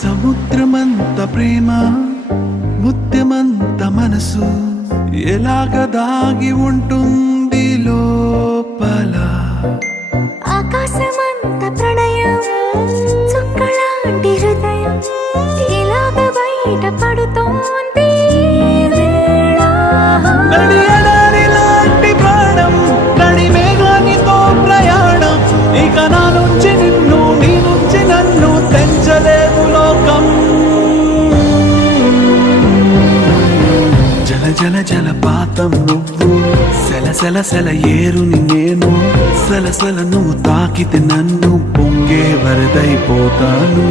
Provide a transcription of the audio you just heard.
సముద్రమంత ప్రేమ ముత్యమంత మనసు ఎలాగ దాగి ఉంటుంది లోపల. ఆకాశమంత ప్రణయం చుక్కలాంటి హృదయం ఇలాగ బయట పడుతోంది లాంటి ప్రాణం నడి మేఘానితో ప్రయాణం ఇక నా నుంచి నిన్ను నీ నుంచి నన్ను తెంచలేదు లోకం. జల జల జలపాతం నువ్వు సెల సెల సెల ఏరుని నేను సలసల నువ్వు తాకితే నన్ను పొంగే వరదైపోతాను.